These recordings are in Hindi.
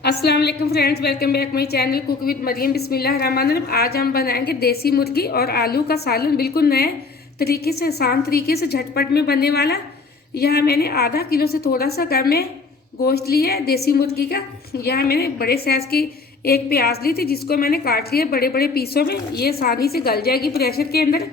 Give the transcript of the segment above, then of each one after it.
अस्सलाम वालेकुम friends, welcome back my channel cook with Mariam. बिस्मिल्लाहिर्रहमानिर्रहीम। आज हम बनाएंगे देसी मुर्गी और आलू का सालन, बिल्कुल नए तरीके से, आसान तरीके से, झटपट में बनने वाला। यहाँ मैंने आधा किलो से थोड़ा सा कम में गोश्त लिया है देसी मुर्गी का। यहाँ मैंने बड़े साइज़ की एक प्याज ली थी, जिसको मैंने काट लिया बड़े बड़े पीसों में। ये आसानी से गल जाएगी प्रेशर के अंदर।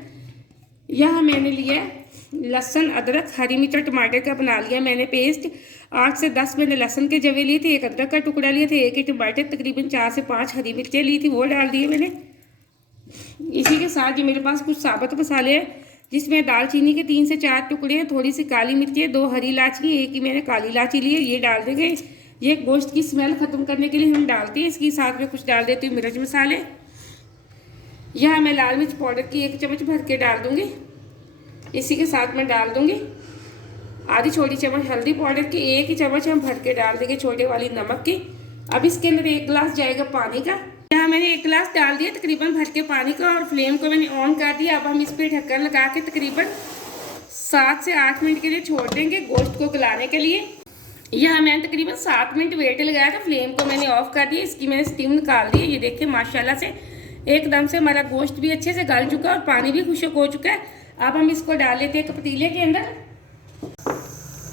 यहाँ मैंने लिया लहसुन, अदरक, हरी मिर्च और टमाटर का बना लिया मैंने पेस्ट। 8 से 10 मैंने लहसुन के जवे लिए थे, एक अदरक का टुकड़ा लिए थे, एक ही टमाटर, तकरीबन 4 से 5 हरी मिर्चें ली थी, वो डाल दिए मैंने। इसी के साथ ये मेरे पास कुछ साबुत मसाले हैं, जिसमें दालचीनी के 3 से 4 टुकड़े हैं, थोड़ी सी काली मिर्चें, 2 हरी इलायची, एक ही मैंने काली इलायची ली है, ये डाल देंगे। ये गोश्त की स्मेल ख़त्म करने के लिए हम डालते हैं। इसके साथ में कुछ डाल देती हूँ मिर्च मसाले। यहाँ मैं लाल मिर्च पाउडर की 1 चम्मच भर के डाल दूँगी। इसी के साथ मैं डाल दूँगी आधी छोटी चम्मच हल्दी पाउडर की, 1 ही चम्मच हम भर के डाल देंगे छोटे वाली नमक की। अब इसके अंदर 1 गिलास जाएगा पानी का। यहाँ मैंने 1 गिलास डाल दिया तकरीबन भर के पानी का, और फ्लेम को मैंने ऑन कर दिया। अब हम इस पर ढक्कन लगा के तकरीबन 7 से 8 मिनट के लिए छोड़ देंगे गोश्त को गलाने के लिए। यहाँ मैंने तकरीबन 7 मिनट वेट लगाया था, फ्लेम को मैंने ऑफ कर दिया। इसकी मैंने स्टीम निकाल दी है। ये देखिए माशाल्लाह से एकदम से हमारा गोश्त भी अच्छे से गल चुका है और पानी भी खुश्क हो चुका है। अब हम इसको डाल लेते हैं एक पतीले के अंदर।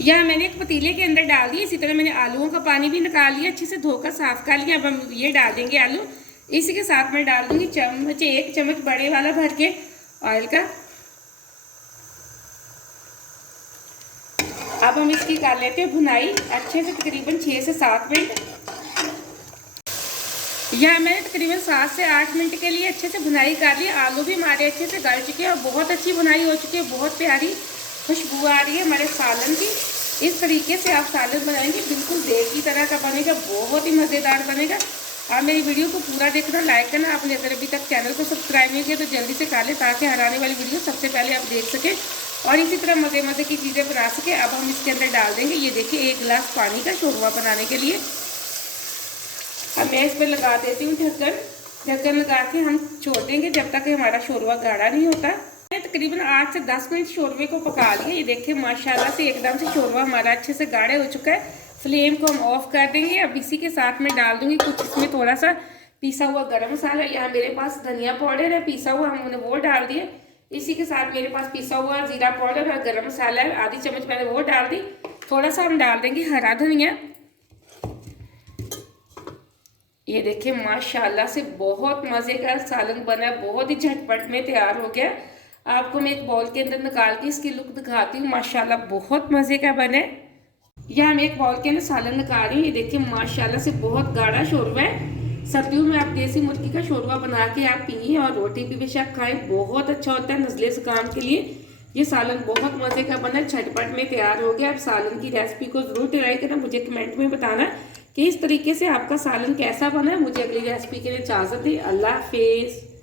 यह मैंने एक पतीले के अंदर डाल दिया। इसी तरह मैंने आलूओं का पानी भी निकाल लिया, अच्छे से धोकर साफ कर लिया। अब हम ये डाल देंगे आलू। इसी के साथ मैं डाल दूंगी 1 चम्मच बड़े वाला भर के ऑयल का। अब हम इसकी कर लेते हैं भुनाई अच्छे से, तकरीबन 6 से 7 मिनट। यह मैंने तकरीबन 7 से 8 मिनट के लिए अच्छे से भुनाई कर ली। आलू भी हमारे अच्छे से गल चुके हैं और बहुत अच्छी भुनाई हो चुकी है। बहुत प्यारी खुशबू आ रही है हमारे सालन की। इस तरीके से आप सालन बनाएंगे, बिल्कुल देसी तरह का बनेगा, बहुत ही मज़ेदार बनेगा। आप मेरी वीडियो को पूरा देखना, लाइक करना। आपने अगर अभी तक चैनल को सब्सक्राइब नहीं किया तो जल्दी से कर लें, ताकि हर आने वाली वीडियो सबसे पहले आप देख सकें और इसी तरह मज़े मज़े की चीज़ें बना सकें। अब हम इसके अंदर डाल देंगे, ये देखिए 1 गिलास पानी का शोरबा बनाने के लिए। अब मैं इस पर लगा देती हूँ ढक्कन। ढक्कन लगा के हम छोड़ देंगे जब तक हमारा शोरबा गाढ़ा नहीं होता। मैंने तकरीबन 8 से 10 मिनट शोरबे को पका लिया। ये देखिए माशाल्लाह से एकदम से शोरबा हमारा अच्छे से गाढ़ा हो चुका है। फ्लेम को हम ऑफ कर देंगे। अब इसी के साथ मैं डाल दूंगी कुछ इसमें थोड़ा सा पिसा हुआ गरम मसाला। यहाँ मेरे पास धनिया पाउडर है पिसा हुआ, हमने वो डाल दिया। इसी के साथ मेरे पास पिसा हुआ जीरा पाउडर और गरम मसाला है, आधी चम्मच मैंने वो डाल दी। थोड़ा सा हम डाल देंगे हरा धनिया। ये देखिए माशाल्लाह से बहुत मज़े का सालन बना है, बहुत ही झटपट में तैयार हो गया। आपको मैं एक बाउल के अंदर निकाल के इसकी लुक दिखाती हूँ। माशाल्लाह बहुत मज़े का बना है। यहाँ मैं एक बाउल के अंदर सालन निकाल रही हूँ। ये देखिए माशाल्लाह से बहुत गाढ़ा शोरबा है। सर्दियों में आप देसी मुर्गी का शोरबा बना के आप पिए और रोटी भी बेशक खाएं, बहुत अच्छा होता है नज़ले ज़ुकाम के लिए। ये सालन बहुत मज़े का बना, झटपट में तैयार हो गया। आप सालन की रेसिपी को ज़रूर ट्राई करना, मुझे कमेंट में बताना कि इस तरीके से आपका सालन कैसा बना है। मुझे अगली रेसिपी के लिए इजाज़त दें। अल्लाह हाफिज़।